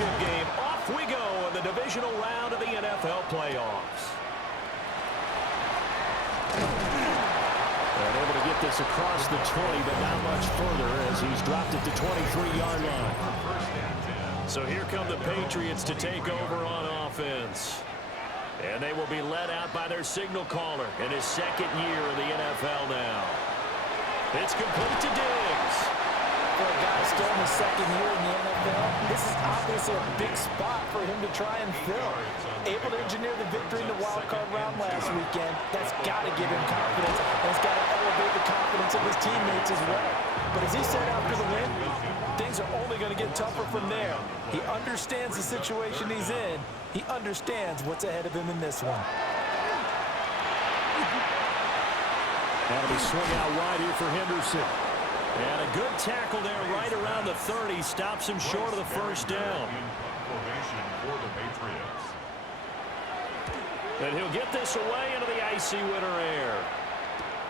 championship game. Off we go in the divisional round of the NFL playoffs. And able to get this across the 20, but not much further as he's dropped it to 23-yard line. So here come the Patriots to take over on offense. And they will be led out by their signal caller in his second year in the NFL now. It's complete to Diggs. For a guy still in his second year in the NFL, this is obviously a big spot for him to try and fill. Able to engineer the victory in the wild-card round last weekend. That's got to give him confidence, and it's got to elevate the confidence of his teammates as well. But as he said after the win, things are only going to get tougher from there. He understands the situation he's in. He understands what's ahead of him in this one. That'll be swung out wide here for Henderson. And a good tackle there right around the 30. Stops him short of the first down. And he'll get this away into the icy winter air.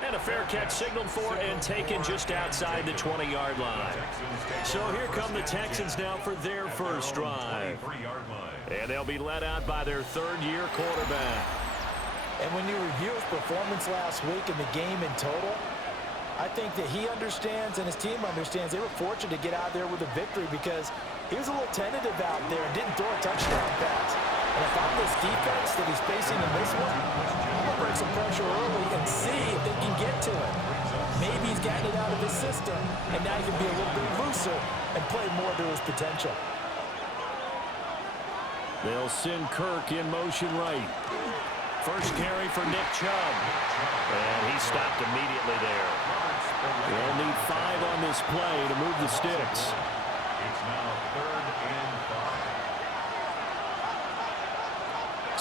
And a fair catch signaled for and taken just outside the 20-yard line. So here come the Texans now for their first drive. And they'll be led out by their third-year quarterback. And when you review his performance last week in the game in total, I think that he understands and his team understands they were fortunate to get out there with a victory because he was a little tentative out there and didn't throw a touchdown pass. And if I'm this defense that he's facing in this one, I'm going to bring some pressure early and see if they can get to him. Maybe he's gotten it out of his system, and now he can be a little bit looser and play more to his potential. They'll send Kirk in motion right. First carry for Nick Chubb. And he stopped immediately there. They'll need 5 on this play to move the sticks. It's now 3rd and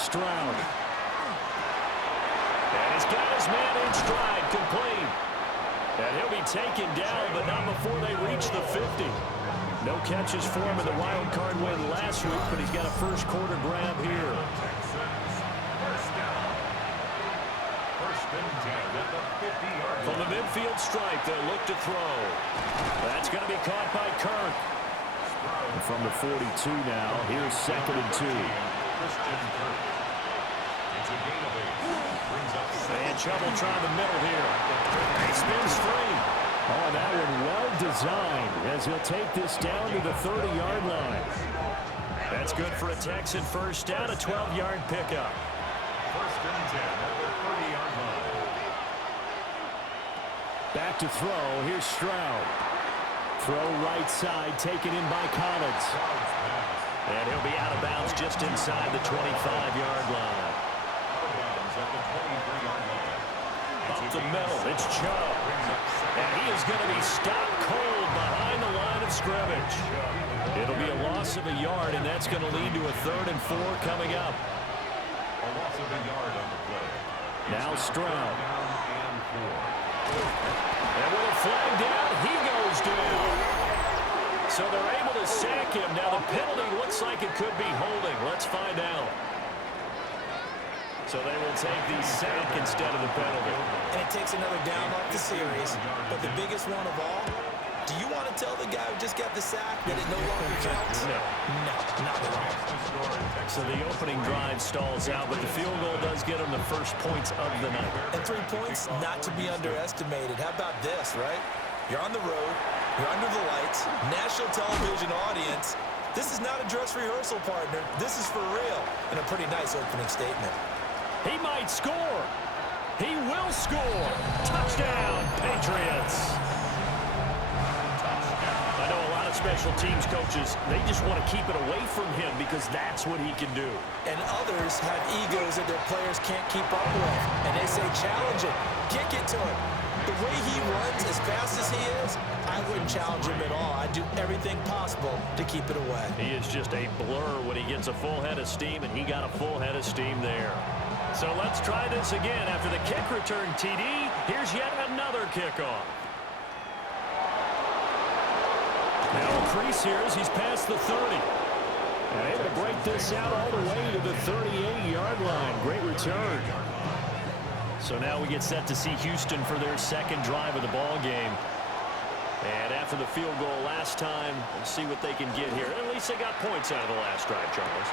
5. Stroud. And he's got his man in stride, complete. And he'll be taken down, but not before they reach the 50. No catches for him in the wild card win last week, but he's got a first quarter grab here. From the midfield stripe, they'll look to throw. That's going to be caught by Kirk. And from the 42 now, here's 2nd and 2. And Chubb will try the middle here. He spins free. Oh, that one well designed as he'll take this down to the 30-yard line. That's good for a Texan first down, a 12-yard pickup. 1st and 10 at the 30-yard line. Back to throw. Here's Stroud. Throw right side, taken in by Collins. And he'll be out of bounds just inside the 25-yard line. Up the middle, it's Chubb. And he is going to be stopped cold behind the line of scrimmage. It'll be a loss of a yard, and that's going to lead to a 3rd and 4 coming up. A loss of a yard on the play. Now Stroud. And with a flag down, he goes down. So they're able to sack him. Now the penalty looks like it could be holding. Let's find out. So they will take the sack instead of the penalty. And it takes another down off the series. But the biggest one of all, do you want to tell the guy who just got the sack that it no longer counts? No. No, not at all. So the opening drive stalls out, but the field goal does get them the first points of the night. And 3 points, not to be underestimated. How about this, right? You're on the road. You're under the lights. National television audience. This is not a dress rehearsal, partner. This is for real. And a pretty nice opening statement. He might score. He will score. Touchdown, Patriots. I know a lot of special teams coaches, they just want to keep it away from him because that's what he can do. And others have egos that their players can't keep up with. And they say, challenge him. Kick it to him. The way he runs as fast as he is, I wouldn't challenge him at all. I'd do everything possible to keep it away. He is just a blur when he gets a full head of steam, and he got a full head of steam there. So let's try this again. After the kick return TD, here's yet another kickoff. Now a crease here as he's past the 30. And able to break this out all the way to the 38-yard line. Great return. So now we get set to see Houston for their second drive of the ball game. And after the field goal last time, we'll see what they can get here. At least they got points out of the last drive, Charles.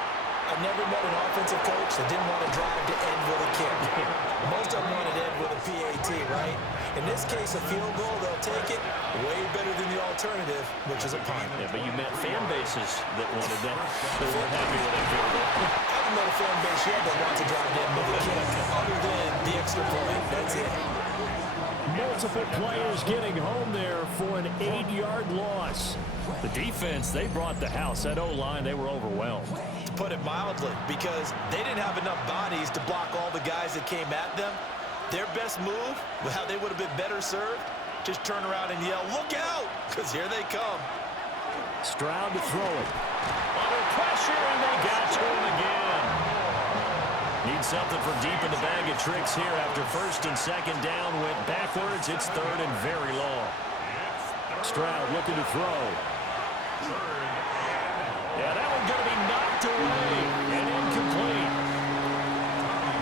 I've never met an offensive coach that didn't want to drive to end with a kick. Most of them wanted to end with a PAT, right? In this case, a field goal, they'll take it way better than the alternative, which is a punt. Yeah, but you met fan bases that wanted that. They weren't happy with that field goal. I haven't met a fan base yet that wants to drive to end with a kick, other than the extra point. That's it. Multiple players getting home there for an 8-yard loss. The defense, they brought the house. That O-line, they were overwhelmed. To put it mildly, because they didn't have enough bodies to block all the guys that came at them. Their best move, how they would have been better served, just turn around and yell, "Look out!" because here they come. Stroud to throw it. Under pressure, and they got to him again. Need something from deep in the bag of tricks here after first and second down went backwards. It's third and very long. Stroud looking to throw. Yeah, that one's going to be knocked away and incomplete.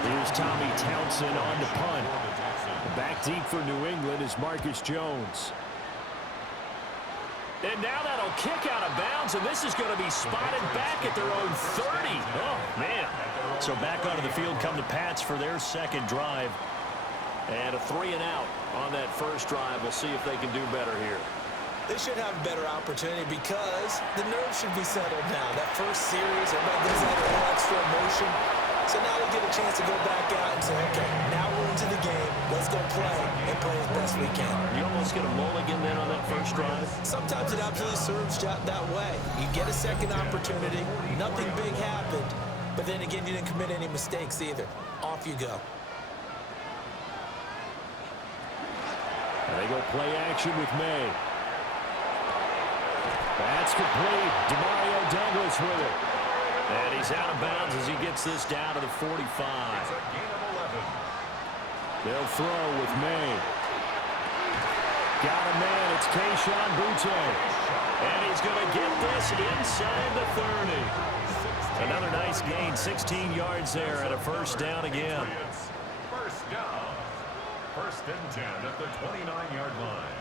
Here's Tommy Townsend on the punt. Back deep for New England is Marcus Jones. And now that'll kick out of bounds, and this is going to be spotted back at their own 30. Oh, man. So back onto the field come the Pats for their second drive. And a 3-and-out on that first drive. We'll see if they can do better here. They should have a better opportunity because the nerves should be settled now. That first series, everybody goes out a little extra emotion. So now we get a chance to go back out and say, okay, now we're into the game. Let's go play and play as best we can. You almost get a mulligan then on that first drive. Sometimes it absolutely serves that way. You get a second opportunity. Nothing big happened. But then again, you didn't commit any mistakes either. Off you go. And they go play action with May. That's complete. Demario Douglas with it. And he's out of bounds as he gets this down to the 45. They'll throw with May. Got a man. It's Kayshon Boutte. And he's going to get this inside the 30. Another nice gain. 16 yards there and a first down again. First down. First and 10 at the 29-yard line.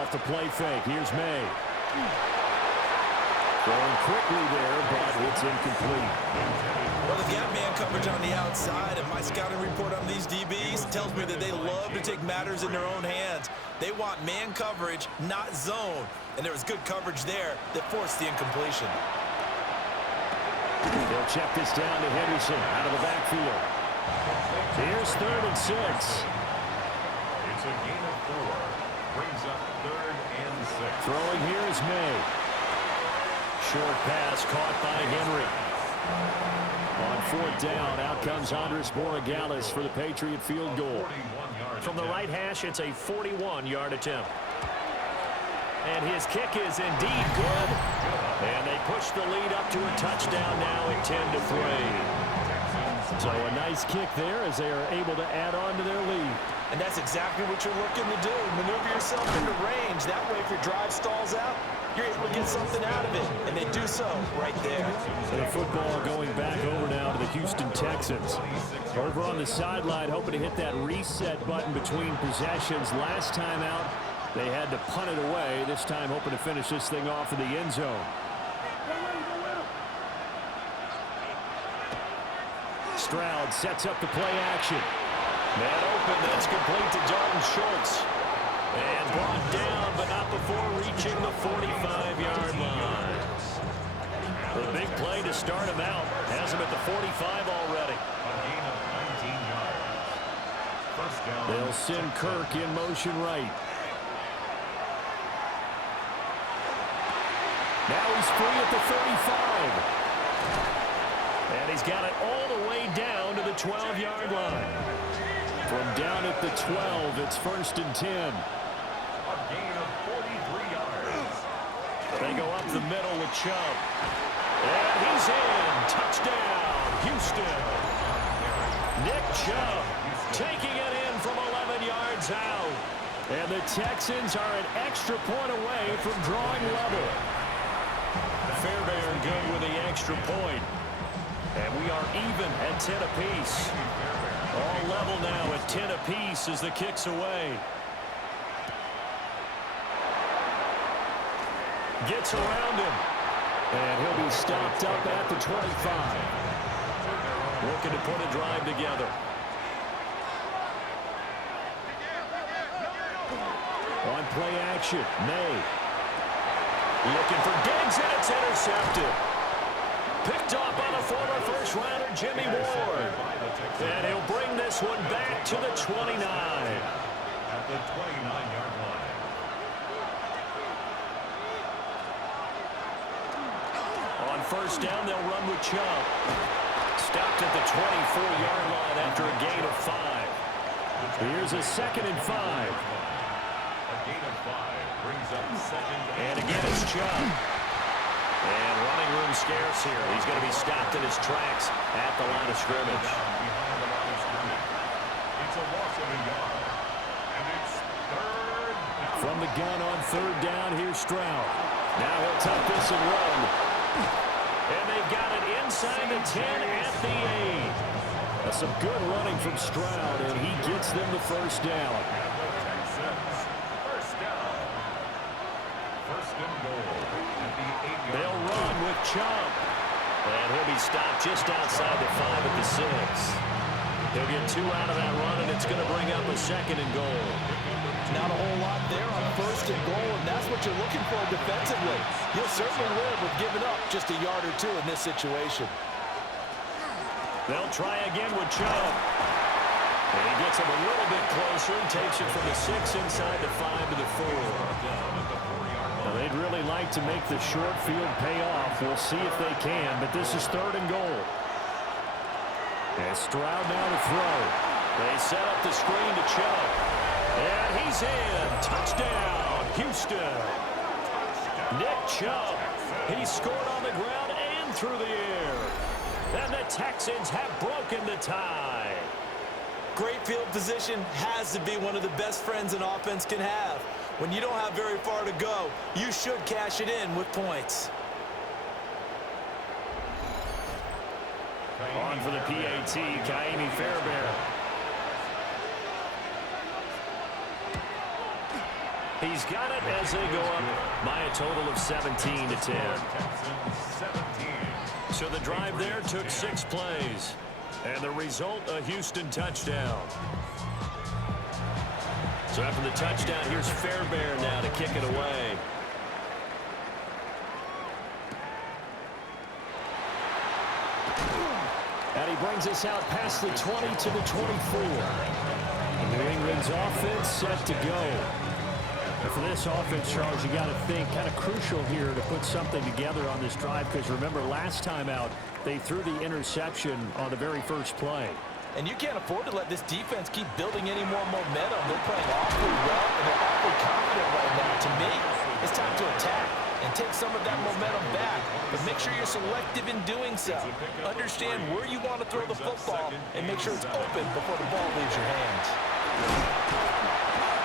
Off the play fake. Here's May. Throwing quickly there, but it's incomplete. Well, they've got man coverage on the outside, and my scouting report on these DBs tells me that they love to take matters in their own hands. They want man coverage, not zone. And there was good coverage there that forced the incompletion. They'll check this down to Henderson out of the backfield. Here's 3rd and 6. It's a gain of 4. Brings up 3rd and 6. Throwing here is May. Short pass caught by Henry. On 4th down, out comes Andres Borregales for the Patriot field goal. From the right hash, it's a 41-yard attempt. And his kick is indeed good. And they push the lead up to a touchdown now at 10-3. So a nice kick there as they are able to add on to their lead. And that's exactly what you're looking to do. Maneuver yourself into range. That way, if your drive stalls out, you're able to get something out of it. And they do so right there. The football going back over now to the Houston Texans. Over on the sideline, hoping to hit that reset button between possessions. Last time out, they had to punt it away. This time, hoping to finish this thing off in the end zone. Stroud sets up the play action. Man open, that's complete to Dalton Schultz. And brought down, but not before reaching the 45-yard line. The big play to start him out. Has him at the 45 already. A gain of 19 yards. First down. They'll send Kirk in motion right. Now he's free at the 35. And he's got it all the way down to the 12-yard line. From down at the 12, it's 1st and 10. A gain of 43 yards. They go up the middle with Chubb. And he's in. Touchdown, Houston. Nick Chubb taking it in from 11 yards out. And the Texans are an extra point away from drawing level. Fairbairn good with the extra point. And we are even at 10 apiece. All level now at 10 apiece as the kick's away. Gets around him. And he'll be stopped up at the 25. Looking to put a drive together. On play action, May. Looking for Diggs, and it's intercepted. Picked up on a former first-rounder, Jimmy Ward. And he'll bring this one back to the 29. At the 29-yard line. On first down, they'll run with Chubb. Stopped at the 24-yard line after a gain of 5. Here's a 2nd and 5. A gain of 5 brings up 2nd. And again, it's Chubb. And running room scarce here. He's going to be stopped in his tracks at the line of scrimmage. Behind the line of scrimmage. It's a loss of a yard. And it's 3rd down. From the gun on 3rd down, here's Stroud. Now he'll tuck this and run. And they've got it inside the 10 at the 8. That's some good running from Stroud, and he gets them the first down. First down. First and goal at the 8-yard line. They'll run with Chubb. And he'll be stopped just outside the 5 at the 6. He'll get 2 out of that run, and it's going to bring up a 2nd and goal. Not a whole lot there on 1st and goal, and that's what you're looking for defensively. You'll certainly live with giving up just a yard or 2 in this situation. They'll try again with Chubb. And he gets him a little bit closer and takes it from the 6 inside the 5 to the 4. Now, they'd really like to make the short field pay off. We'll see if they can, but this is 3rd and goal. And Stroud now to throw. They set up the screen to Chubb. And he's in. Touchdown, Houston. Nick Chubb. He scored on the ground and through the air. And the Texans have broken the tie. Great field position has to be one of the best friends an offense can have. When you don't have very far to go, you should cash it in with points. On for the PAT, Kaimi Fairbairn. He's got it as they go up by a total of 17 to 10. So the drive there took 6 plays. And the result, a Houston touchdown. So after the touchdown, here's Fairbairn now to kick it away. And he brings us out past the 20 to the 24. And New England's offense set to go. And for this offense, Charles, you got to think kind of crucial here to put something together on this drive, because remember last time out they threw the interception on the very first play. And you can't afford to let this defense keep building any more momentum. They're playing awfully well, and they're awfully confident right now. To me, it's time to attack and take some of that momentum back. But make sure you're selective in doing so. Understand where you want to throw the football and make sure it's open before the ball leaves your hands.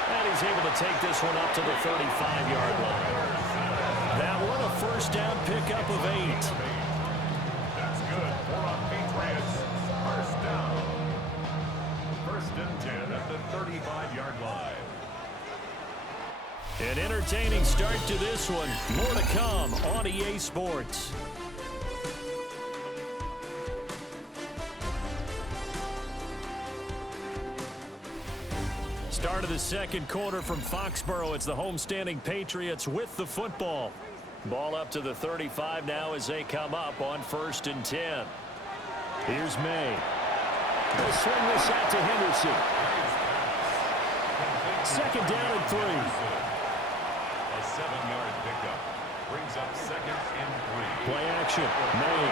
And he's able to take this one up to the 35-yard line. That one a first down pickup of 8. That's good for a Patriots first down. First and 10 at the 35-yard line. An entertaining start to this one. More to come on EA Sports. Start of the second quarter from Foxborough. It's the homestanding Patriots with the football. Ball up to the 35 now as they come up on 1st and 10. Here's May. They'll swing this out to Henderson. 2nd down and 3. A 7-yard pickup brings up 2nd and 3. Play action. May.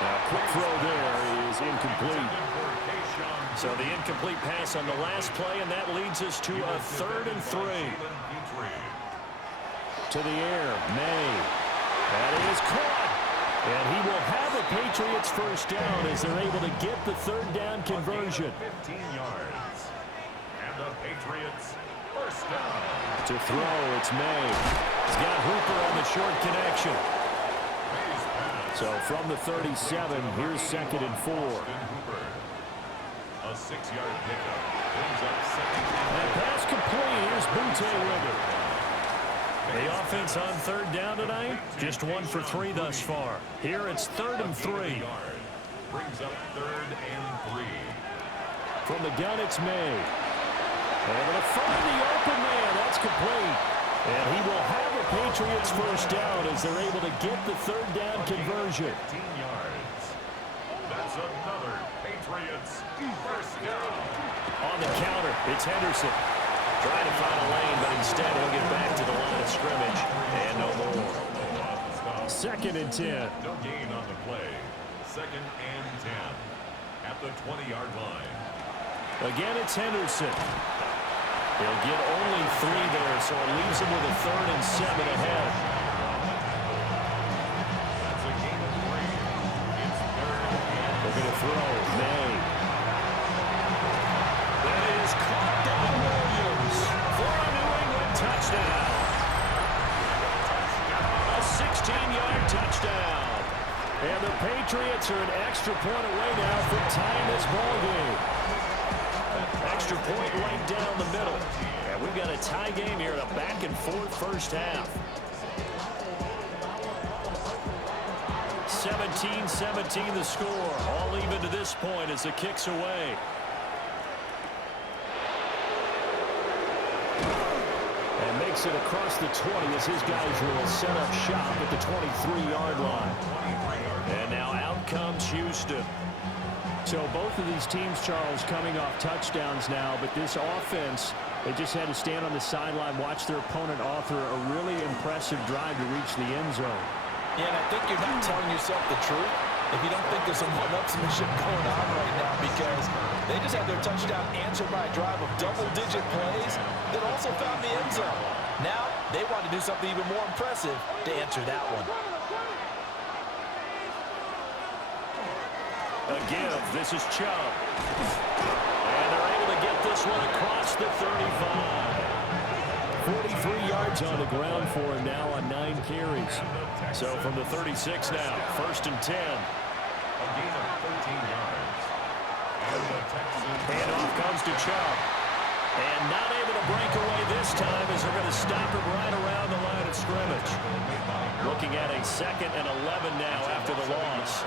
Now, quick throw there is incomplete. So the incomplete pass on the last play, and that leads us to a 3rd and 3. To the air, May. That is caught. And he will have a Patriots first down as they're able to get the 3rd down conversion. 15 yards. And the Patriots first down. To throw, it's May. He's got Hooper on the short connection. So from the 37, here's 2nd and 4. A 6-yard pickup brings up 2nd and 4. And pass complete. Here's Butte with it. The offense on third down tonight, just 1 for 3 thus far. Here it's 3rd and 3. Brings up 3rd and 3. From the gun, it's May. Able to find the open man. That's complete. And he will have a Patriots first down as they're able to get the 3rd down conversion. 15 yards. That's another Patriots first down. On the counter, it's Henderson. Trying to find a lane, but instead he'll get back to the line of scrimmage. And no more. 2nd and 10. No gain on the play. 2nd and 10. At the 20-yard line. Again, it's Henderson. He'll get only 3 there, so it leaves him with a 3rd and 7 ahead. That's a gain of 3. It's 3rd and They're going to throw. May. That is caught by Williams for a New England touchdown. A 16-yard touchdown. And the Patriots are an extra point away now from tying this ball game. Extra point right down the middle. And we've got a tie game here in a back-and-forth first half. 17-17 the score. All even to this point as the kick's away. And makes it across the 20 as his guys will set up shop at the 23-yard line. And now out comes Houston. So both of these teams, Charles, coming off touchdowns now, but this offense, they just had to stand on the sideline, watch their opponent author a really impressive drive to reach the end zone. Yeah, and I think you're not telling yourself the truth if you don't think there's some one-upsmanship going on right now, because they just had their touchdown answered by a drive of double-digit plays that also found the end zone. Now they want to do something even more impressive to answer that one. A give. This is Chubb. And they're able to get this one across the 35. 43 yards on the ground for him now on 9 carries. So from the 36 now, 1st and 10. a gain of 13 yards. And the Texans. Handoff comes to Chubb. And not able to break away this time as they're going to stop him right around the line of scrimmage. Looking at a 2nd and 11 now after the loss.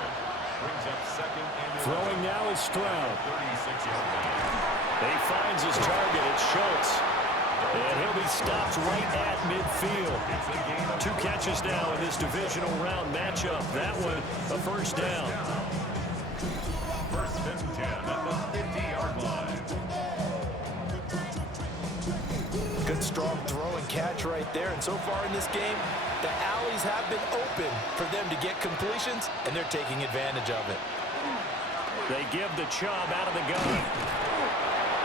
Brings up 2nd and Throwing now is Stroud. 36-yard line. He finds his target. It's Schultz. And he'll be stopped right at midfield. 2 catches now in this divisional round matchup. That one, a first down. 1st and 10 at the 50-yard line. Good strong throw and catch right there. And so far in this game, the alleys have been open for them to get completions, and they're taking advantage of it. They give the Chubb out of the gun.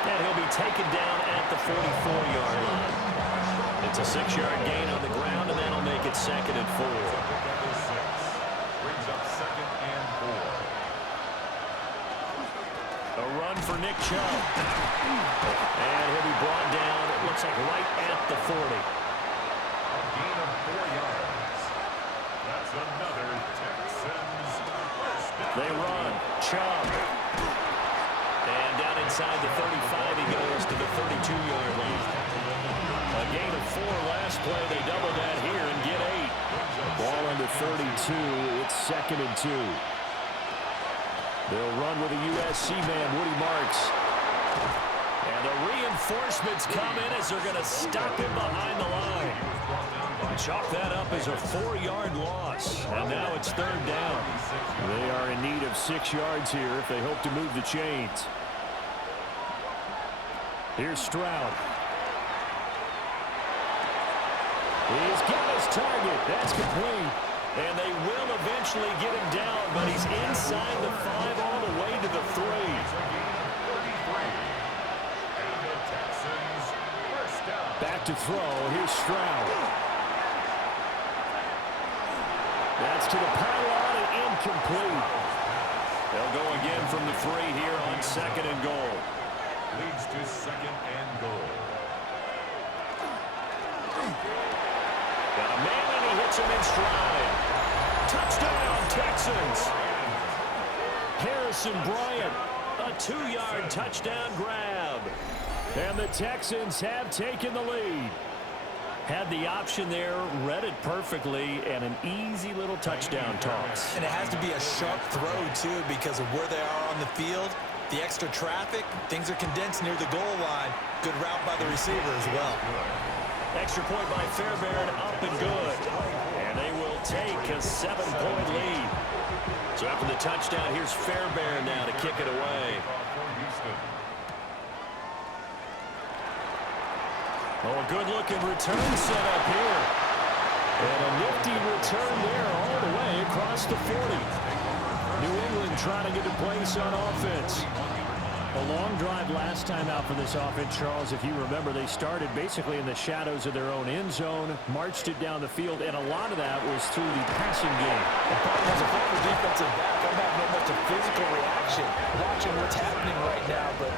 And he'll be taken down at the 44-yard line. It's a 6-yard gain on the ground, and that'll make it 2nd and 4. Brings up 2nd and 4. A run for Nick Chubb. And he'll be brought down, it looks like right at the 40. A gain of 4 yards. That's another Texans first down. They run. Chubb. And down inside the 35, he goes to the 32-yard line. A gain of 4 last play. They double that here and get 8. Ball under 32. It's 2nd and 2. They'll run with a USC man, Woody Marks. And the reinforcements come in as they're going to stop him behind the line. Chalk that up as a 4-yard loss. And now it's 3rd down. They are in need of 6 yards here if they hope to move the chains. Here's Stroud. He's got his target. That's complete. And they will eventually get him down, but he's inside the 5 all the way to the 3. Back to throw. Here's Stroud. That's to the pylon and incomplete. They'll go again from the 3 here on 2nd and goal. Leads to 2nd and goal. Got a man and he hits him in stride. Touchdown, Texans. Harrison Bryant, a 2-yard touchdown grab. And the Texans have taken the lead. Had the option there, read it perfectly, and an easy little touchdown toss. And it has to be a sharp throw, too, because of where they are on the field. The extra traffic, things are condensed near the goal line. Good route by the receiver as well. Extra point by Fairbairn, up and good. And they will take a 7-point lead. So after the touchdown, here's Fairbairn now to kick it away. Oh, a good-looking return set up here. And a nifty return there all the way across the 40. New England trying to get a place on offense. A long drive last time out for this offense, Charles. If you remember, they started basically in the shadows of their own end zone, marched it down the field, and a lot of that was through the passing game. As a former defensive back, I'm having almost a physical reaction watching what's happening right now, but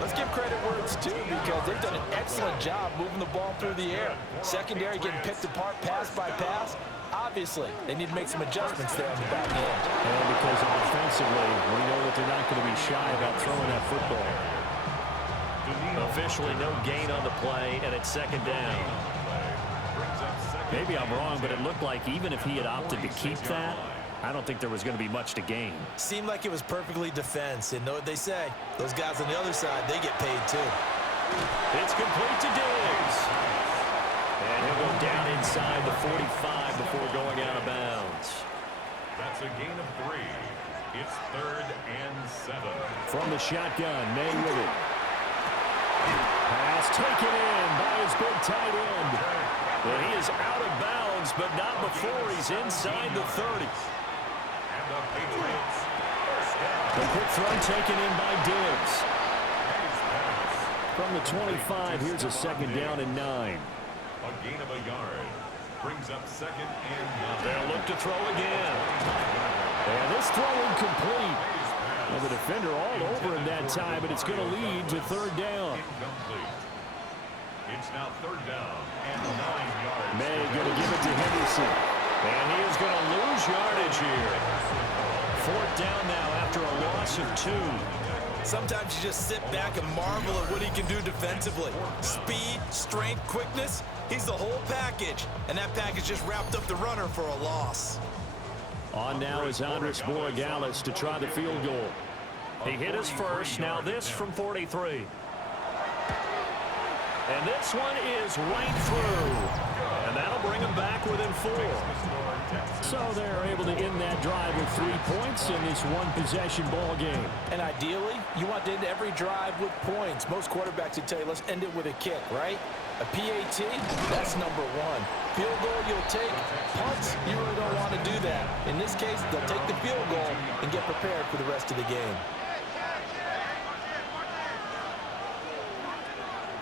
let's give credit where it's due because they've done an excellent job moving the ball through the air. Secondary getting picked apart pass by pass. Obviously, they need to make some adjustments there on the back end. And because offensively, we know that they're not going to be shy about throwing that football. Officially, no gain on the play, and it's second down. Maybe I'm wrong, but it looked like even if he had opted to keep that, I don't think there was going to be much to gain. Seemed like it was perfectly defense. And know what they say. Those guys on the other side, they get paid too. It's complete to Diggs. And he'll go down inside the 45 before going out of bounds. That's a gain of 3. It's 3rd and 7. From the shotgun, May with it. Pass taken in by his big tight end. Well, he is out of bounds, but not before he's inside the 30. And the Patriots first down. The quick throw taken in by Diggs. From the 25, here's a second down and 9. A gain of a yard. Brings up 2nd and 9. They'll look to throw again. And this throw incomplete. Well, the defender all over him that time, but it's going to lead to 3rd down. Incomplete. It's now 3rd down and 9 yards. May going to give it to Henderson. And he is going to lose yardage here. 4th down now after a loss of 2. Sometimes you just sit back and marvel at what he can do defensively. Speed, strength, quickness, he's the whole package. And that package just wrapped up the runner for a loss. On now is Andres Borregales to try the field goal. He hit his first, now this from 43. And this one is right through. And that'll bring him back within 4. So they're able to end that drive with 3 points in this one-possession ball game. And ideally, you want to end every drive with points. Most quarterbacks would tell you, let's end it with a kick, right? A PAT, that's number 1. Field goal you'll take. Punts, you really don't want to do that. In this case, they'll take the field goal and get prepared for the rest of the game.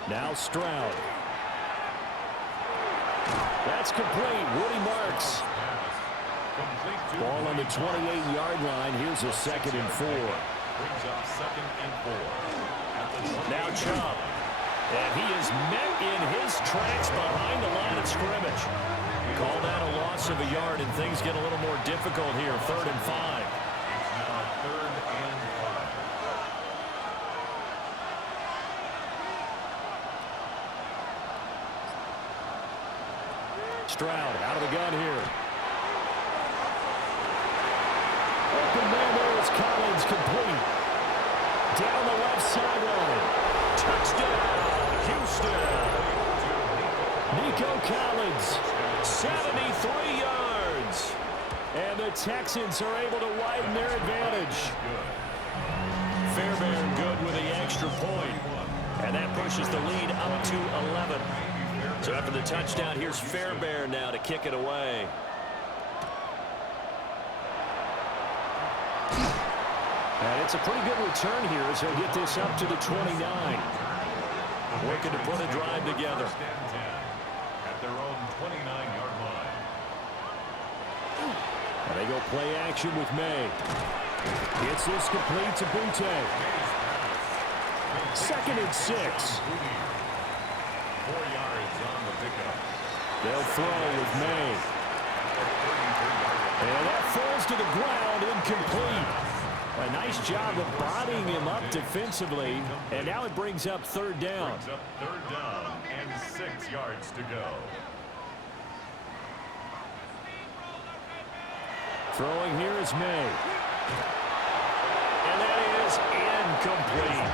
Now Stroud. That's complete. Woody Marks. Ball on the 28-yard line. Here's a 2nd and 4. Brings up 2nd and 4. Now Chubb. And he is met in his tracks behind the line of scrimmage. Call that a loss of a yard, and things get a little more difficult here. 3rd and 5. It's now 3rd and 5. Stroud out of the gun here. Open man there is Collins, complete. Down the left sideline. Touchdown, Houston. Nico Collins, 73 yards. And the Texans are able to widen their advantage. Fairbairn good with the extra point. And that pushes the lead up to 11. So after the touchdown, here's Fairbairn now to kick it away. And it's a pretty good return here as he'll get this up to the 29. Working to put a drive together. At their own 29-yard line. And they go play action with May. Gets this complete to Butte. 2nd and 6. 4 yards on the pickup. They'll throw with May. And that falls to the ground, incomplete. A nice job of bodying him up defensively, and now it brings up third down. Brings up third down and 6 yards to go. Throwing here is May. And that is incomplete.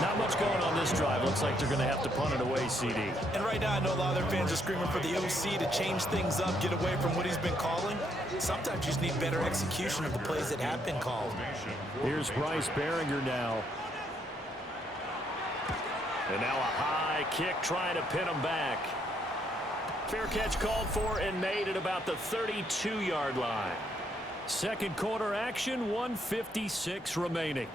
Not much going on this drive. Looks like they're going to have to punt it away, CD. And right now, I know a lot of their fans are screaming for the OC to change things up, get away from what he's been calling. Sometimes you just need better execution of the plays that have been called. Here's Bryce Behringer now. And now a high kick trying to pin him back. Fair catch called for and made at about the 32-yard line. Second quarter action, 1:56 remaining.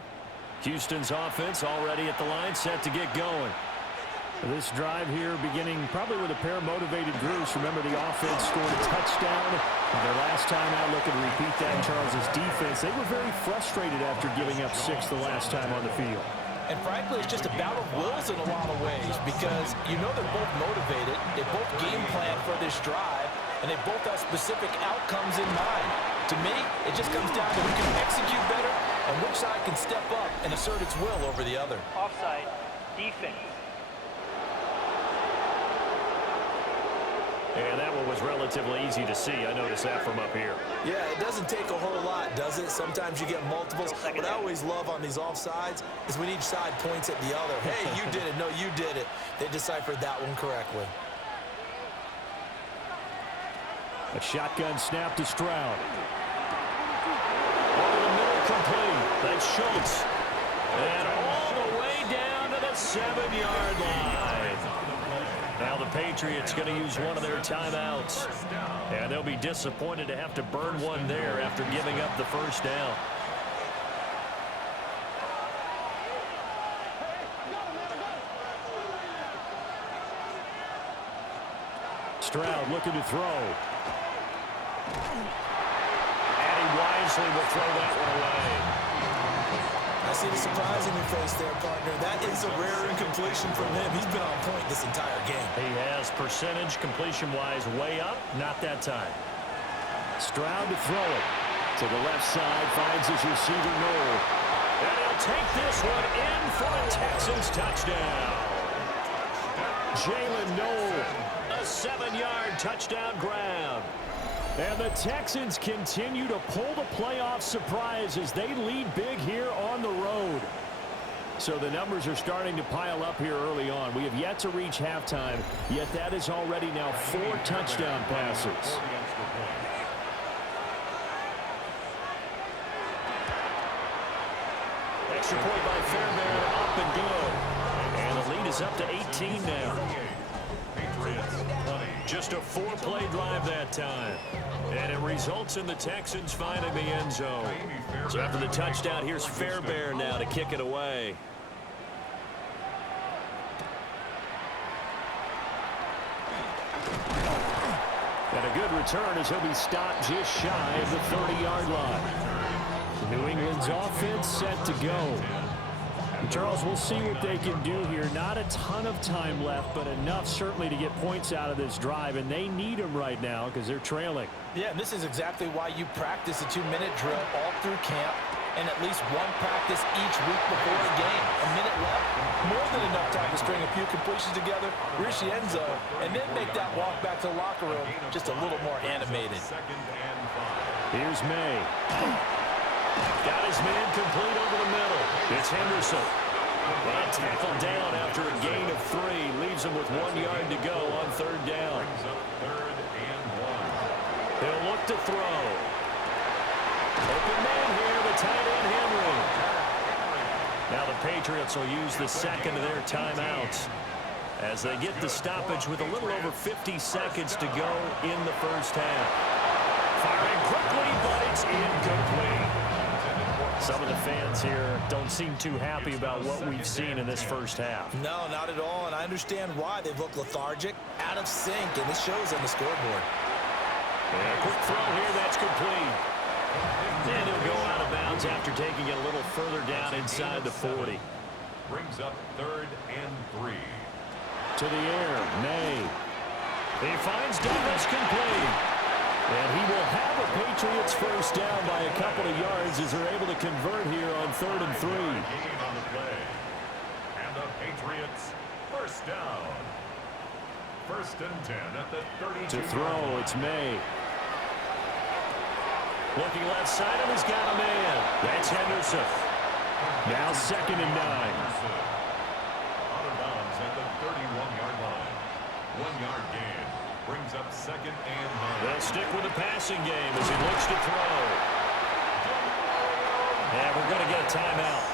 Houston's offense already at the line, set to get going. This drive here beginning probably with a pair of motivated groups. Remember, the offense scored a touchdown. Their last time out, looking to repeat that. Charles's defense, they were very frustrated after giving up 6 the last time on the field. And frankly, it's just a battle of wills in a lot of ways because you know they're both motivated. They both game plan for this drive, and they both have specific outcomes in mind. To me, it just comes down to who can execute better and which side can step up and assert its will over the other. Offside, defense. And that one was relatively easy to see. I noticed that from up here. Yeah, it doesn't take a whole lot, does it? Sometimes you get multiples. What I always love on these offsides is when each side points at the other. Hey, you did it. No, you did it. They deciphered that one correctly. A shotgun snap to Stroud. Over the middle, complete. That's Schultz. And all the way down to the 7-yard line. Now the Patriots going to use one of their timeouts. And they'll be disappointed to have to burn one there after giving up the first down. Stroud looking to throw. And he wisely will throw that one away. I see the surprise in your face there, partner. That is a rare incompletion from him. He's been on point this entire game. He has percentage completion-wise way up. Not that time. Stroud to throw it. To the left side, finds his receiver, Noel. And he'll take this one in for a Texans touchdown. Jalen Noel, a 7-yard touchdown grab. And the Texans continue to pull the playoff surprise as they lead big here on the road. So the numbers are starting to pile up here early on. We have yet to reach halftime, yet that is already now 4 touchdown passes. Extra point by Fairbairn, up and good. And the lead is up to 18 now. Just a 4-play drive that time. And it results in the Texans finding the end zone. So after the touchdown, here's Fairbairn now to kick it away. And a good return as he'll be stopped just shy of the 30-yard line. New England's offense set to go. Charles, we'll see what they can do here. Not a ton of time left, but enough certainly to get points out of this drive, and they need them right now because they're trailing. Yeah, and this is exactly why you practice a 2-minute drill all through camp and at least one practice each week before a game. A minute left, more than enough time to string a few completions together, reach the end zone, and then make that walk back to the locker room just a little more animated. Here's May. Got his man complete over the middle. It's Henderson. And tackled down after a gain of 3. Leaves him with 1 yard to go on third down. He'll look to throw. Open man here, the tight end Henry. Now the Patriots will use the second of their timeouts as they get the stoppage with a little over 50 seconds to go in the first half. Firing quickly, but it's incomplete. Some of the fans here don't seem too happy about what we've seen in this first half. No, not at all, and I understand why. They've looked lethargic, out of sync, and this shows on the scoreboard. And a quick throw here, that's complete. And he'll go out of bounds after taking it a little further down inside the 40. Brings up 3rd and 3. To the air, May. He finds Douglas complete. And he will have a Patriot Patriots first down by a couple of yards as they're able to convert here on 3rd and 3. Gain on the play. And the Patriots first down. 1st and 10 at the 32. To throw, it's May. Looking left side of, he's got a man. That's Henderson. Now 2nd and 9. Out of bounds at the 31-yard line. 1-yard gain. Brings up 2nd and 9. They'll stick with the passing game as he looks to throw. And we're going to get a timeout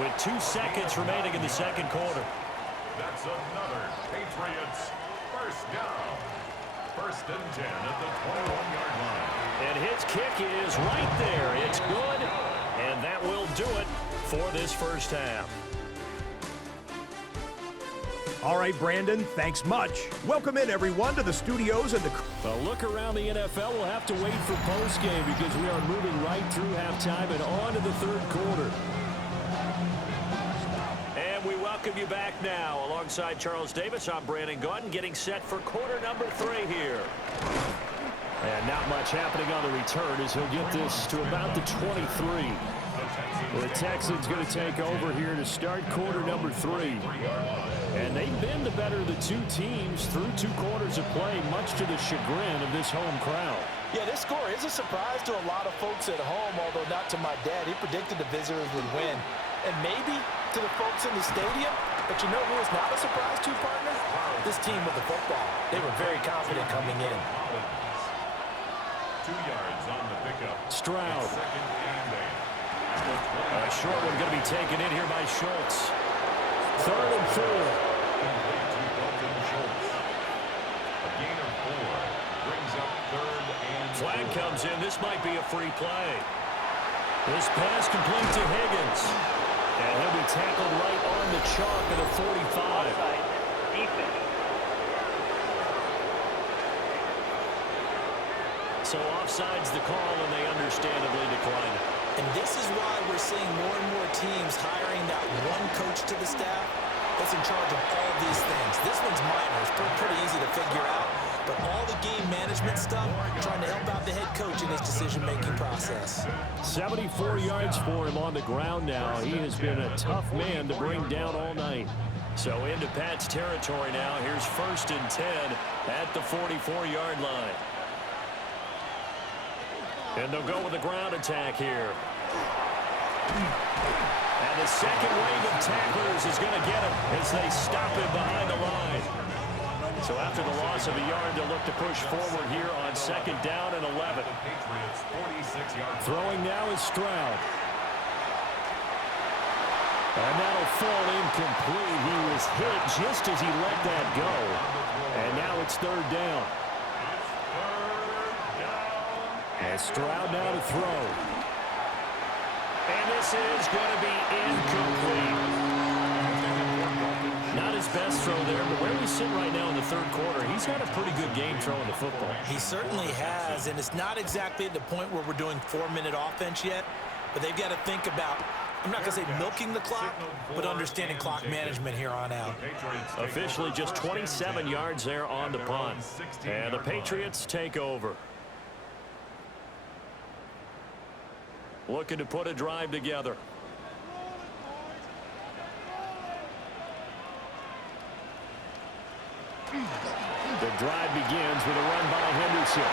with 2 seconds remaining in the 2nd quarter. That's another Patriots first down. 1st and 10 at the 21-yard line. And his kick is right there. It's good. And that will do it for this first half. All right, Brandon, thanks much. Welcome in, everyone, to the studios and the... A look around the NFL. We'll have to wait for postgame because we are moving right through halftime and on to the 3rd quarter. And we welcome you back now. Alongside Charles Davis, I'm Brandon Gaudin, getting set for quarter number 3 here. And not much happening on the return as he'll get this to about the 23. The Texans going to take over here to start quarter number 3. And they've been the better of the 2 teams through 2 quarters of play, much to the chagrin of this home crowd. Yeah, this score is a surprise to a lot of folks at home, although not to my dad. He predicted the visitors would win. And maybe to the folks in the stadium, but you know who is not a surprise to, partner? This team with the football. They were very confident coming in. 2 yards on the pickup. Stroud. 2nd and 8. A short one going to be taken in here by Schultz. 3rd and 4. Complete to Dalton Schultz. A gain of 4. Brings up 3rd and 4. Flag comes in. This might be a free play. This pass complete to Higgins. And he'll be tackled right on the chalk at the 45. Defense. So offside's the call, and they understandably decline it. And this is why we're seeing more and more teams hiring that one coach to the staff that's in charge of all these things. This one's minor. It's pretty easy to figure out. But all the game management stuff, trying to help out the head coach in his decision-making process. 74 yards for him on the ground now. He has been a tough man to bring down all night. So into Pat's territory now. Here's 1st and 10 at the 44-yard line. And they'll go with the ground attack here. And the second wave of tacklers is going to get him as they stop him behind the line. So after the loss of a yard, they'll look to push forward here on 2nd down and 11. Throwing now is Stroud. And that'll fall incomplete. He was hit just as he let that go. And now it's 3rd down. And Stroud now to throw. And this is going to be incomplete. Not his best throw there, but where we sit right now in the 3rd quarter, he's had a pretty good game throwing the football. He certainly has, and it's not exactly at the point where we're doing 4-minute offense yet, but they've got to think about, I'm not going to say milking the clock, but understanding clock management here on out. Officially just 27 yards there on the punt. And the Patriots take over. Looking to put a drive together. The drive begins with a run by Henderson.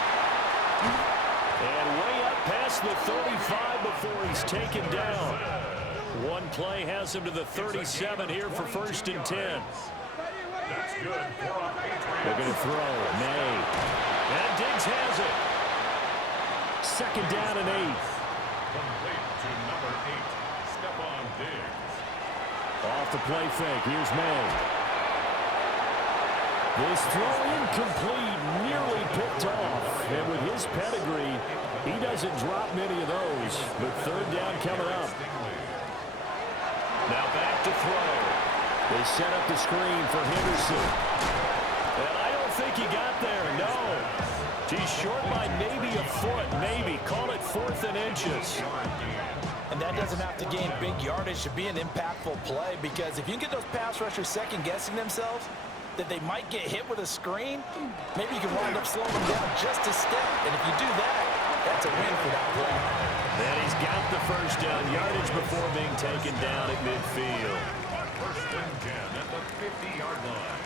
And way up past the 35 before he's taken down. One play has him to the 37 here for 1st and 10. That's good for a Patriot. They're going to throw. May. And Diggs has it. 2nd down and 8. Complete to number 8, Stephon Diggs. Off the play fake. Here's May. This throw incomplete, nearly picked off. And with his pedigree, he doesn't drop many of those. But 3rd down coming up. Now back to throw. They set up the screen for Henderson. And I don't think he got there, no. He's short by maybe a foot, maybe. Call it 4th and inches. And that doesn't have to gain big yardage to be an impactful play, because if you can get those pass rushers second-guessing themselves, that they might get hit with a screen, maybe you can wind up slowing them down just a step. And if you do that, that to win for that play. And he's got the first down yardage before being taken down at midfield. First and 10 at the 50-yard line.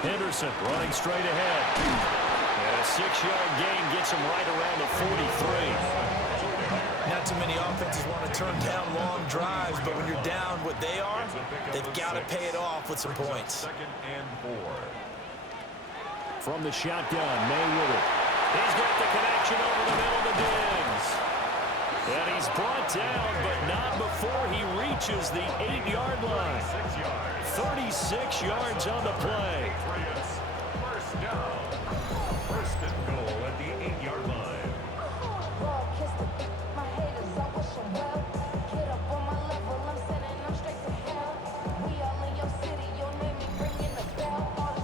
Henderson running straight ahead. And a 6-yard gain gets him right around the 43. Not too many offenses want to turn down long drives, but when you're down what they are, they've got to pay it off with some points. Second and 4. From the shotgun, May with it. He's got the connection over the middle to Diggs. And he's brought down, but not before he reaches the 8-yard line. 36 yards on the play. First down. First and goal at the 8-yard line.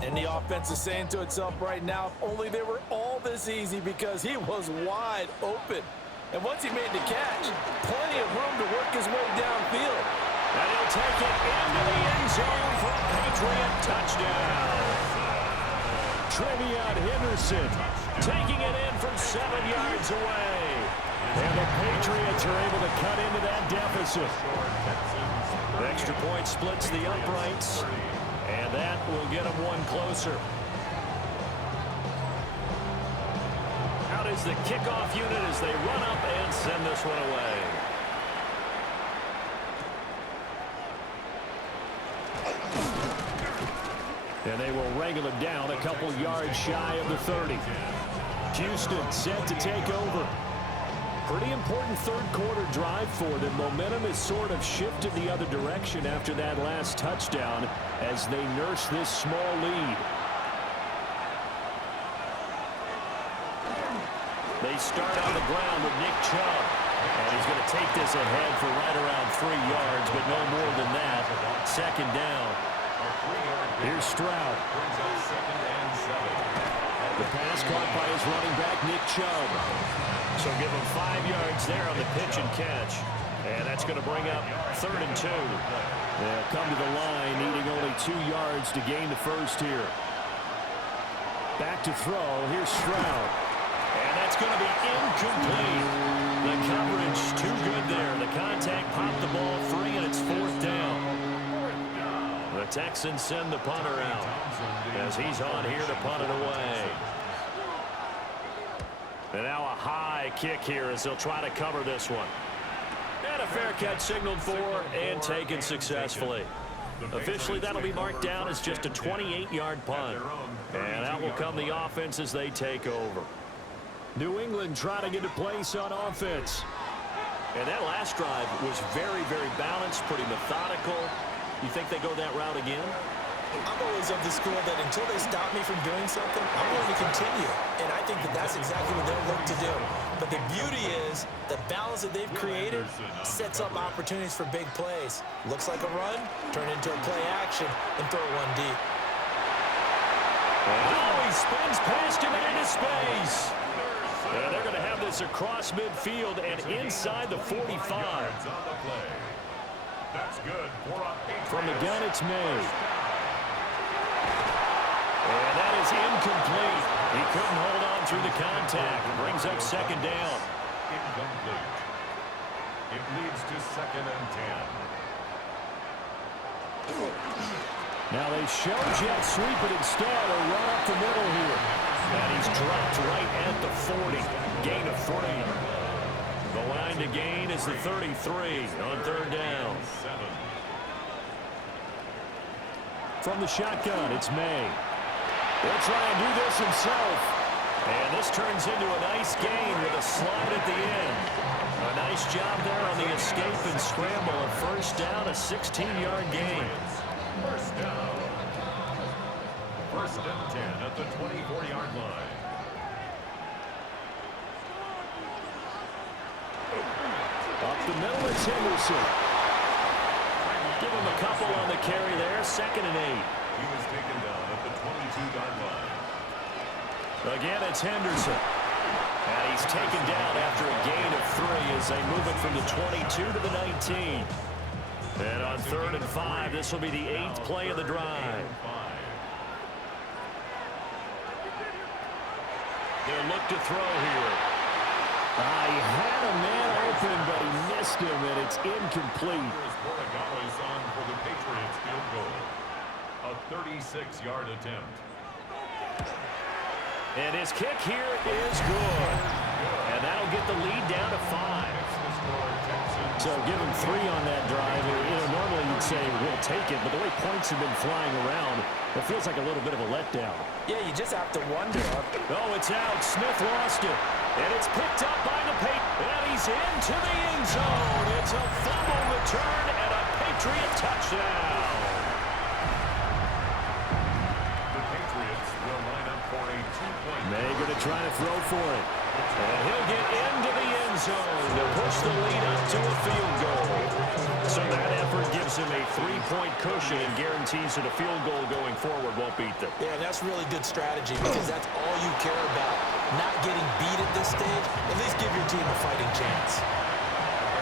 And the offense is saying to itself right now, if only they were all this easy, because he was wide open. And once he made the catch, plenty of room to work his way downfield. And he'll take it into the end zone for a Patriot touchdown. Trevion Henderson taking it in from 7 yards away. And the Patriots are able to cut into that deficit. The extra point splits the uprights, and that will get them one closer. Out is the kickoff unit as they run up and send this one away. And they will wrangle it down a couple yards shy of the 30. Houston set to take over. Pretty important third-quarter drive for them. Momentum has sort of shifted the other direction after that last touchdown as they nurse this small lead. They start on the ground with Nick Chubb. And he's going to take this ahead for right around 3 yards, but no more than that. Second down. Here's Stroud. The pass caught by his running back, Nick Chubb. So give him 5 yards there on the pitch and catch. And that's going to bring up 3rd and 2. They'll come to the line, needing only 2 yards to gain the first here. Back to throw. Here's Stroud. And that's going to be incomplete. The coverage too good there. The contact popped the ball free, and it's 4th down. The Texans send the punter out as he's on here to punt it away. And now a high kick here as they'll try to cover this one. And a fair catch signaled for and taken successfully. Officially, that'll be marked down as just a 28-yard punt. And out will come the offense as they take over. New England trying to get a place on offense. And that last drive was very, very balanced, pretty methodical. You think they go that route again? I'm always of the school that until they stop me from doing something, I'm going to continue. And I think that that's exactly what they'll look to do. But the beauty is the balance that they've created sets up opportunities for big plays. Looks like a run, turn into a play action, and throw one deep. Oh, he spins past him and into space. And they're going to have this across midfield and inside the 45. That's good. From the gun, it's May. And that is incomplete. He couldn't hold on through the contact. Brings up 2nd down. Incomplete. It leads to 2nd and 10. Now they show jet sweep it instead, or run up the middle here. And he's dropped right at the 40. Gain of 3. The line to gain is the 33 on 3rd down. From the shotgun, it's May. He'll try and do this himself. And this turns into a nice gain with a slide at the end. A nice job there on the escape and scramble. A 1st down, a 16-yard gain. First down. 1st and 10 at the 24-yard line. Up the middle, it's Henderson. Give him a couple on the carry there. 2nd and 8. He was taken down at the 22-yard line. Again, it's Henderson. And he's taken down after a gain of 3 as they move it from the 22 to the 19. And on 3rd and 5, this will be the 8th play of the drive. They'll look to throw here. I had a man open, but he missed him, and it's incomplete. Is on for the Patriots field goal. A 36-yard attempt. And his kick here is good. And that'll get the lead down to 5. So give him 3 on that drive. Normally you'd say we'll take it, but the way points have been flying around, it feels like a little bit of a letdown. Yeah, you just have to wonder. Oh, it's out. Smith lost it. And it's picked up by the Patriots. And he's into the end zone. It's a fumble return and a Patriot touchdown. The Patriots will line up for a 2-point. May going to try to throw for it. And he'll get into the end zone to push the lead up to a field goal. So that effort gives him a 3-point cushion and guarantees that a field goal going forward won't beat them. Yeah, that's really good strategy because that's all you care about. Not getting beat at this stage. At least give your team a fighting chance.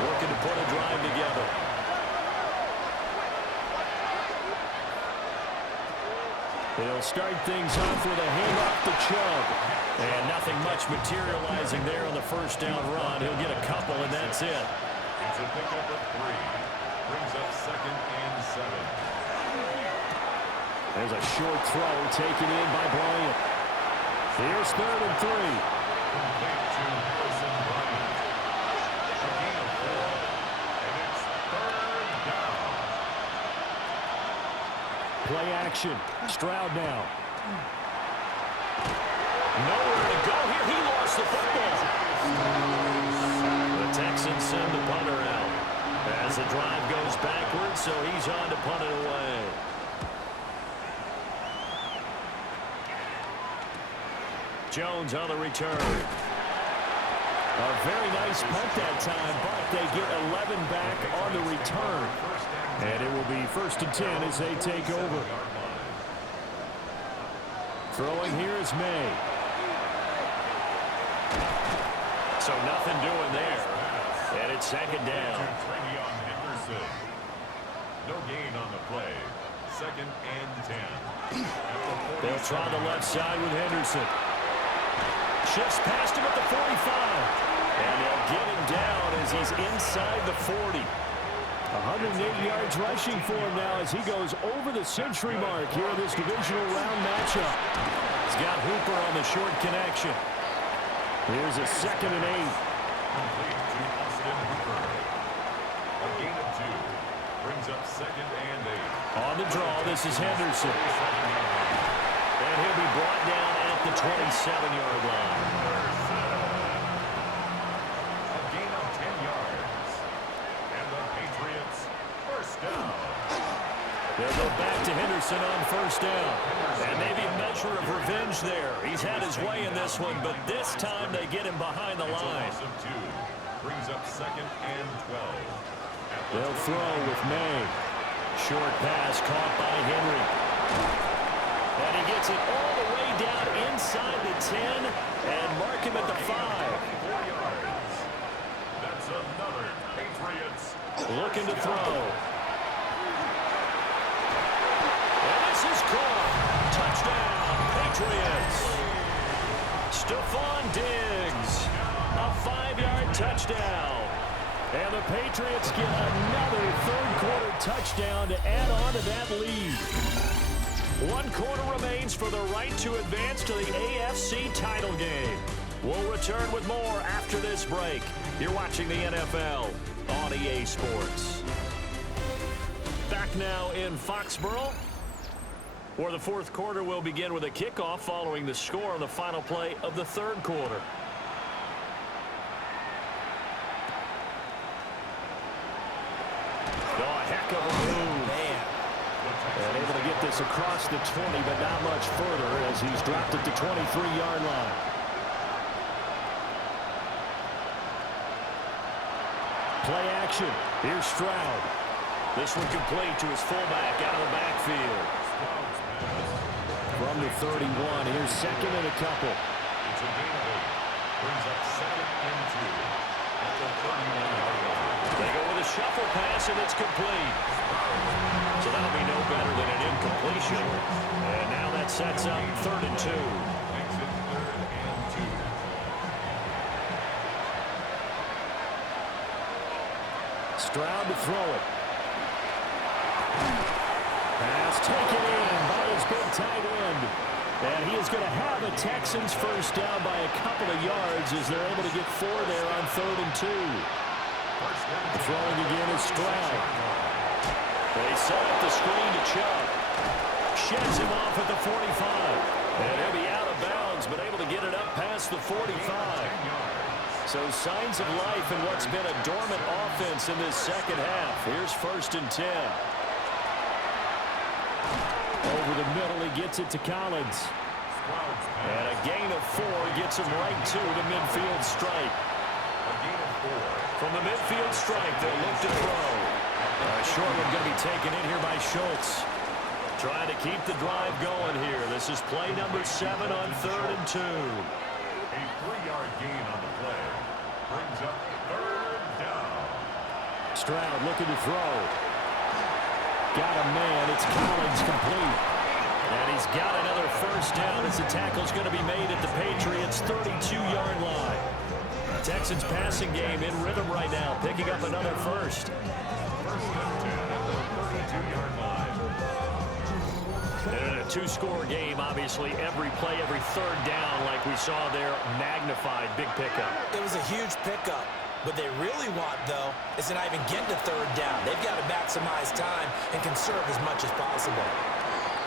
Working to put a drive together. They'll start things off with a handoff to Chubb. And nothing much materializing there on the first down run. He'll get a couple, and that's it. It's a pickup of 3. Brings up 2nd and 7. There's a short throw taken in by Bryant. Here's 3rd and 3. Complete to Wilson Bryant. A gain of 4. And it's 3rd down. Play action. Stroud now. Nowhere to go here. He lost the football. The Texans send the punter out as the drive goes backwards, so he's on to punt it away. Jones on the return. A very nice punt that time, but they get 11 back on the return. And it will be 1st and 10 as they take over. Throwing here is May. So nothing doing there. And it's 2nd down. No gain on the play. 2nd and 10. They'll try the left side with Henderson. Shifts past him at the 45. And they'll get him down as he's inside the 40. 108 yards rushing for him now as he goes over the century mark here in this divisional round matchup. He's got Hooper on the short connection. Here's a 2nd and 8. Complete to Austin Hooper. A gain of 2. Brings up 2nd and 8. On the draw, this is Henderson. And he'll be brought down at the 27-yard line. A gain of 10 yards. And the Patriots, 1st down. They'll go back to Henderson on 1st down. And maybe a measure of revenge there. He's had his way in this one, but this time they get him behind the line. It's a loss of 2. Brings up 2nd and 12. They'll throw with May. Short pass caught by Henry. And he gets it all the way down inside the 10 and mark him at the 5. 4 yards. That's another Patriots. Looking to throw. And this is caught. Touchdown, Patriots. Stephon Diggs. A 5-yard touchdown. And the Patriots get another 3rd-quarter touchdown to add on to that lead. 1 quarter remains for the right to advance to the AFC title game. We'll return with more after this break. You're watching the NFL on EA Sports. Back now in Foxborough, where the 4th quarter will begin with a kickoff following the score on the final play of the 3rd quarter. Heck of a move. Man. And able to get this across the 20, but not much further as he's dropped at the 23-yard line. Play action. Here's Stroud. This one complete to his fullback out of the backfield. From the 31, here's 2nd and a couple. It's a gain of 8. Brings up 2nd and 2. At the 31-yard line. They go with a shuffle pass, and it's complete. So that'll be no better than an incompletion. And now that sets up 3rd and 2. Makes it 3rd and 2. Stroud to throw it. Pass taken in by his big tight end. And he is going to have a Texans first down by a couple of yards as they're able to get 4 there on 3rd and 2. Throwing again is Stroud. They set up the screen to Chubb. Sheds him off at the 45. And he'll be out of bounds, but able to get it up past the 45. So signs of life in what's been a dormant offense in this second half. Here's 1st and 10. Over the middle, he gets it to Collins. And a gain of 4 gets him right to the midfield stripe. From the midfield stripe, they'll look to throw. Short one going to be taken in here by Schultz. Trying to keep the drive going here. This is play number 7 on 3rd and 2. A 3-yard gain on the play brings up 3rd down. Stroud looking to throw. Got a man. It's Collins complete. And he's got another first down as the tackle's going to be made at the Patriots' 32-yard line. Texans passing game in rhythm right now, picking up another first. 1st and 10 at the 32-yard line. And in a 2-score game, obviously every play, every 3rd down, like we saw there, magnified, big pickup. It was a huge pickup. What they really want, though, is to not even get to 3rd down. They've got to maximize time and conserve as much as possible.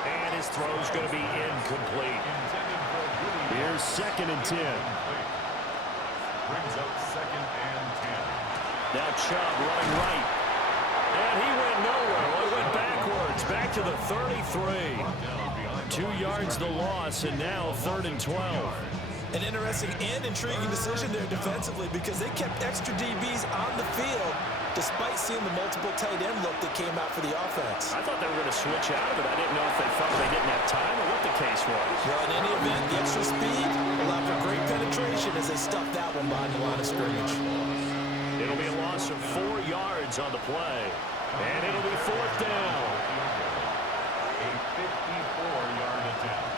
And his throw's going to be incomplete. Here's 2nd and 10. Brings up 2nd and 10. Now Chubb running right. And he went nowhere. Well, he went backwards, back to the 33. 2 yards the loss, and now 3rd and 12. An interesting and intriguing decision there defensively because they kept extra DBs on the field despite seeing the multiple tight end look that came out for the offense. I thought they were going to switch out of it. I didn't know if they felt they didn't have time or what the case was. Well, in any event, the extra speed allowed for great penetration as they stuffed that one behind the line of scrimmage. It'll be a loss of 4 yards on the play. And it'll be 4th down. A 54-yard attempt.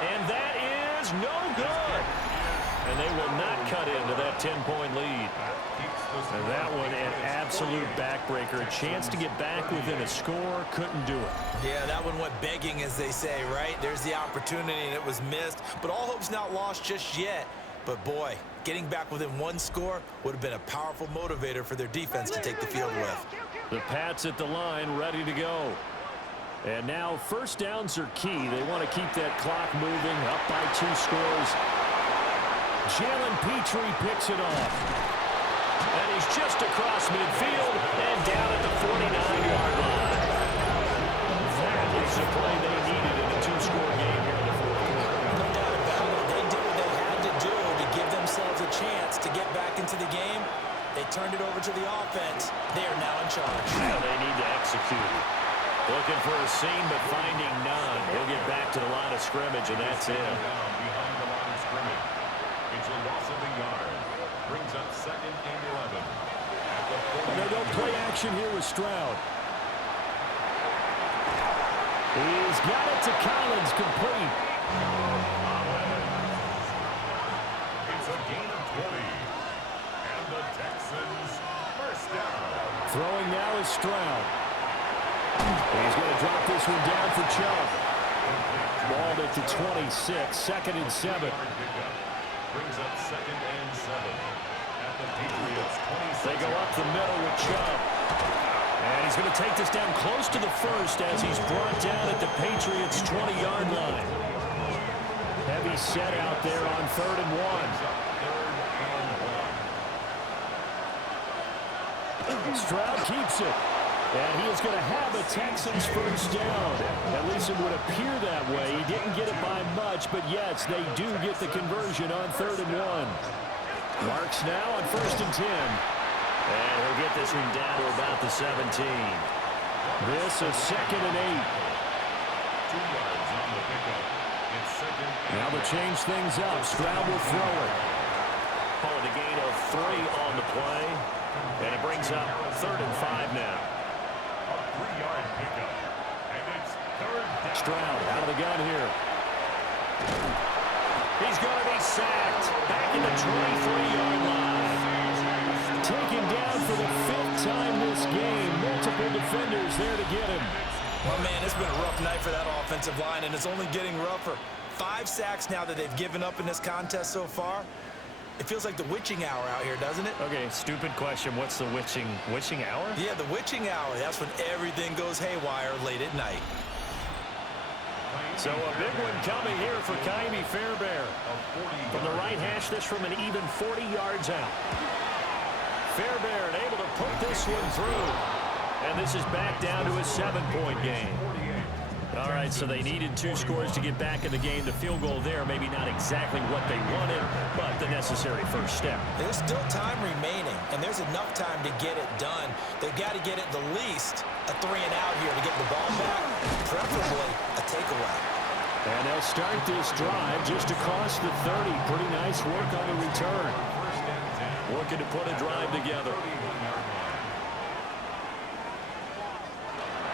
And that is no good. And they will not cut into that 10-point lead. And that one an absolute backbreaker. A chance to get back within a score. Couldn't do it. Yeah, that one went begging, as they say, right? There's the opportunity, and it was missed. But all hope's not lost just yet. But, boy, getting back within 1 score would have been a powerful motivator for their defense to take the field with. The Pats at the line, ready to go. And now 1st downs are key. They want to keep that clock moving, up by 2 scores. Jalen Petrie picks it off. And he's just across midfield and down at the 49-yard line. That is the play they needed in a 2-score game here in the 4th quarter. No doubt about it. They did what they had to do to give themselves a chance to get back into the game. They turned it over to the offense. They are now in charge. Now they need to execute. Looking for a seam, but finding none. He'll get back to the line of scrimmage, and that's it. Down behind the line of scrimmage. It's a loss of a yard. Brings up 2nd and 11. At the 40. They don't play action here with Stroud. He's got it to Collins, complete. It's a gain of 20. And the Texans first down. Throwing now is Stroud. He's going to drop this one down for Chubb. Ball at the 26, 2nd and 7. Brings up 2nd and 7. At the Patriots 26. They go up the middle with Chubb. And he's going to take this down close to the 1st as he's brought down at the Patriots' 20-yard line. Heavy set out there on 3rd and 1. Stroud keeps it. And he is going to have a Texans first down. At least it would appear that way. He didn't get it by much, but yes, they do get the conversion on 3rd and 1. Marks now on 1st and 10. And he'll get this one down to about the 17. This is 2nd and 8. 2 yards on the pickup. It's 2nd and Now to change things up, Stroud will throw it. Calling a gain of 3 on the play. And it brings up 3rd and 5 now. 3-yard pickup. And it's 3rd down. Stroud out of the gun here. He's going to be sacked. Back in the 23-yard line. taken down for the 5th time this game. Multiple defenders there to get him. Well, man, it's been a rough night for that offensive line, and it's only getting rougher. 5 sacks now that they've given up in this contest so far. It feels like the witching hour out here, doesn't it? Okay, stupid question. What's the witching hour? Yeah, the witching hour. That's when everything goes haywire late at night. So a big one coming here for Kaimi Fairbairn. From the right hash, this from an even 40 yards out. Fairbairn able to put this one through. And this is back down to a 7-point game. All right, so they needed 2 scores to get back in the game. The field goal there, maybe not exactly what they wanted, but the necessary first step. There's still time remaining, and there's enough time to get it done. They've got to get it the least a 3-and-out here to get the ball back, preferably a takeaway. And they'll start this drive just across the 30. Pretty nice work on the return. Looking to put a drive together.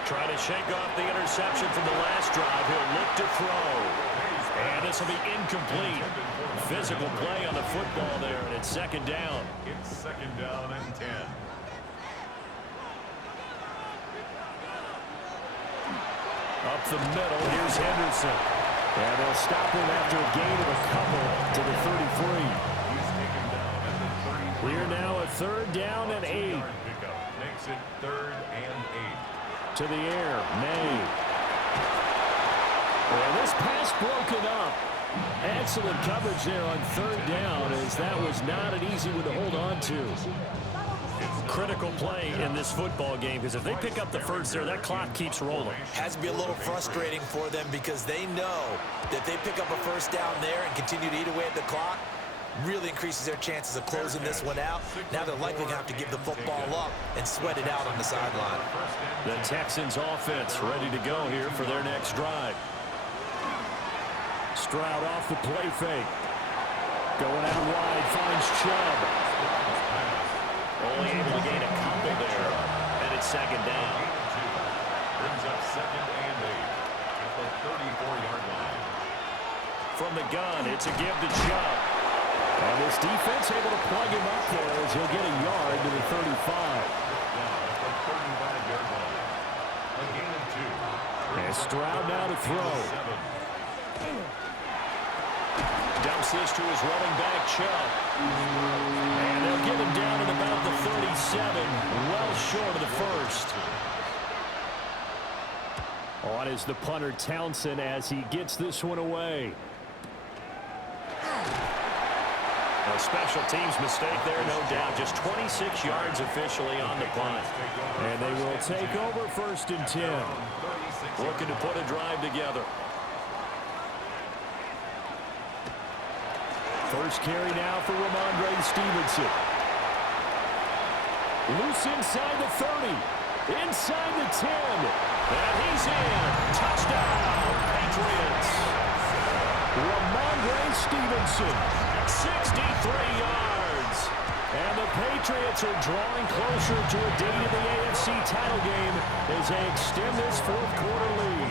Trying to shake off the interception from the last drive. He'll look to throw. And this will be incomplete. Physical play on the football there, and it's 2nd down. It's 2nd down and 10. Up the middle, here's Henderson. And they'll stop him after a gain of a couple to the 33. He's taken down at the 33. We're now a 3rd down and 8. Pickup makes it 3rd and 8. To the air, May. Well, this pass broken up. Excellent coverage there on 3rd down, as that was not an easy one to hold on to. Critical play in this football game, because if they pick up the first there, that clock keeps rolling. Has to be a little frustrating for them because they know that they pick up a first down there and continue to eat away at the clock. Really increases their chances of closing this one out. Now they're likely going to have to give the football up and sweat it out on the sideline. The Texans offense ready to go here for their next drive. Stroud off the play fake. Going out wide, finds Chubb. Only able to gain a couple there, and it's 2nd down. Brings up 2nd and 8 at the 34-yard line. From the gun, it's a give to Chubb. And this defense able to plug him up there as he'll get a yard to the 35. Down at the 35-yard line. A gain of 2. And Stroud now to throw. 7. Dumps this to his running back, Chubb. And they'll get him down at about the 37, well short of the first. On is the punter Townsend as he gets this one away. A special teams mistake there, no doubt. Just 26 yards officially on the punt. And they will take over 1st and 10. Looking to put a drive together. First carry now for Ramondre Stevenson. Loose inside the 30. Inside the 10. And he's in. Touchdown, Patriots. Ramondre Stevenson. 63 yards. And the Patriots are drawing closer to a date in the AFC title game as they extend this 4th quarter lead.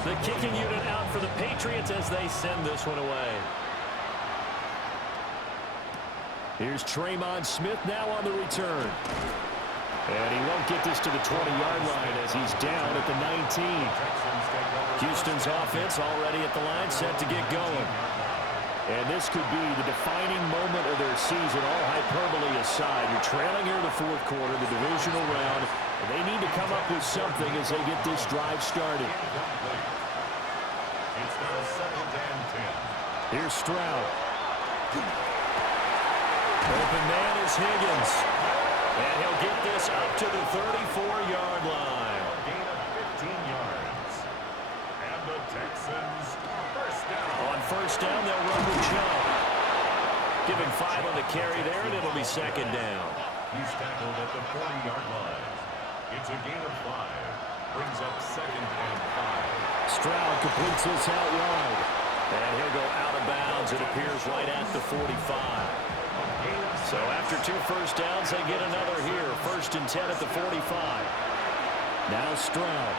The kicking unit out for the Patriots as they send this one away. Here's Tremon Smith now on the return. And he won't get this to the 20-yard line as he's down at the 19. Houston's offense already at the line, set to get going. And this could be the defining moment of their season, all hyperbole aside. You're trailing here in the 4th quarter, the divisional round, and they need to come up with something as they get this drive started. It's now 2nd and 10. Here's Stroud. Open man is Higgins. And he'll get this up to the 34-yard line. Gain of 15 yards. And the Texans first down. On 1st down, they'll run with Chubb. Giving 5 on the carry there, and it'll be 2nd down. He's tackled at the 40-yard line. It's a gain of 5. Brings up 2nd and 5. Stroud completes this out wide. And he'll go out of bounds, it appears, right at the 45. So after 2 first downs, they get another here. 1st and 10 at the 45. Now Stroud.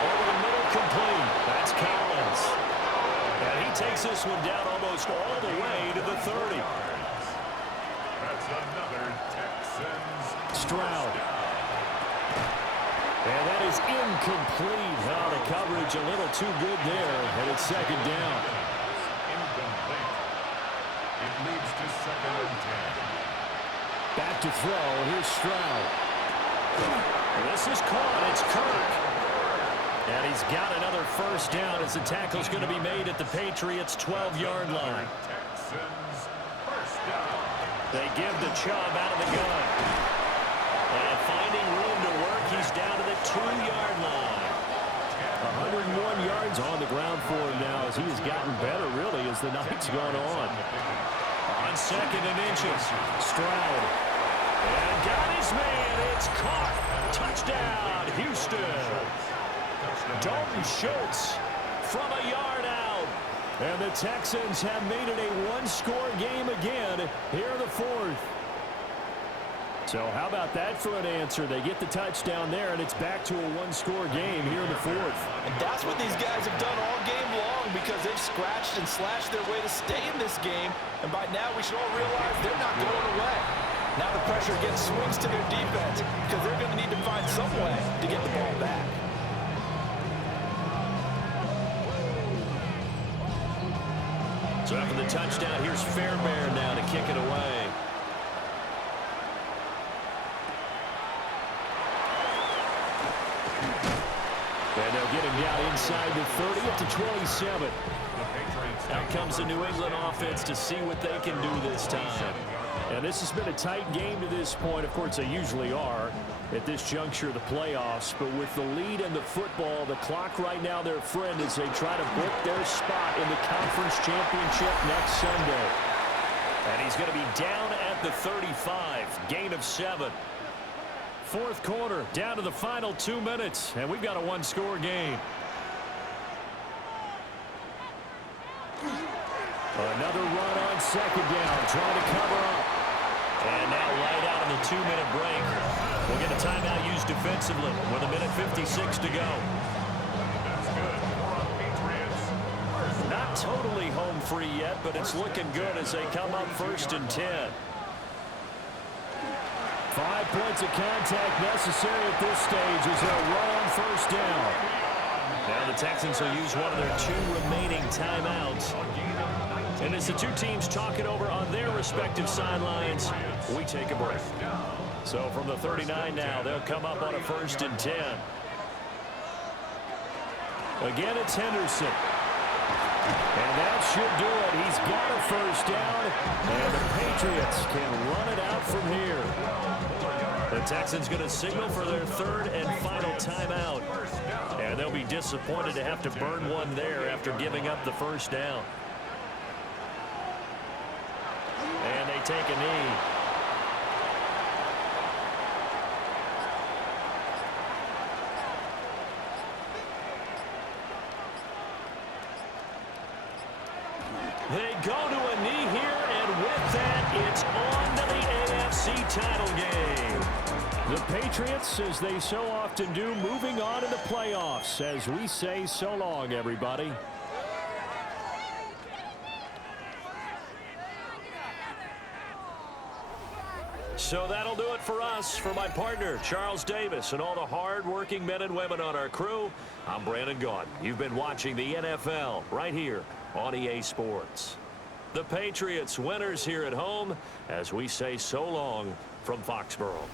Over the middle, complete. That's Collins. And he takes this one down almost all the way to the 30. another Texans. Stroud. And that is incomplete. Oh, the coverage a little too good there, and it's second down. Incomplete. It leads to 2nd and 10. Back to throw. Here's Stroud. This is caught. It's Kirk. And he's got another first down as the tackle's going to be made at the Patriots' 12-yard line. Texans first down. They give the Chubb out of the gun. And finding room to work, he's down to the 2-yard line. 101 yards on the ground for him now as he has gotten better, really, as the night's gone on. On 2nd and inches, Stroud. and got his man. It's caught. Touchdown, Houston. Dalton Schultz from a yard out. And the Texans have made it a one-score game again here in the 4th. So how about that for an answer? They get the touchdown there, and it's back to a one-score game here in the 4th. And that's what these guys have done all game long because they've scratched and slashed their way to stay in this game. And by now, we should all realize they're not going away. Now the pressure again swings to their defense because they're going to need to find some way to get the ball back. So after the touchdown, here's Fairbairn now to kick it away. And they'll get him down inside the 30 up to 27. Out comes the New England offense to see what they can do this time. And this has been a tight game to this point. Of course, they usually are at this juncture of the playoffs. But with the lead in the football, the clock right now their friend as they try to book their spot in the conference championship next Sunday. And he's going to be down at the 35. Gain of 7. 4th quarter, down to the final 2 minutes. And we've got a one-score game. Another run on 2nd down, trying to cover up. And now right out of the 2-minute break, we'll get a timeout used defensively with 1:56 to go. That's good for the Patriots. Not totally home free yet, but it's looking good as they come up 1st and 10. 5 points of contact necessary at this stage as they'll run on 1st down. Now the Texans will use one of their 2 remaining timeouts. And as the two teams talk it over on their respective sidelines, we take a break. So from the 39 now, they'll come up on a 1st and 10. Again, it's Henderson. And that should do it. He's got a 1st down, and the Patriots can run it out from here. The Texans going to signal for their 3rd and final timeout. And they'll be disappointed to have to burn one there after giving up the 1st down. And they take a knee. They go to a knee here, and with that, it's on to the AFC title game. The Patriots, as they so often do, moving on in the playoffs as we say so long, everybody. So that'll do it for us. For my partner, Charles Davis, and all the hard-working men and women on our crew, I'm Brandon Gaudin. You've been watching the NFL right here on EA Sports. The Patriots winners here at home as we say so long from Foxborough.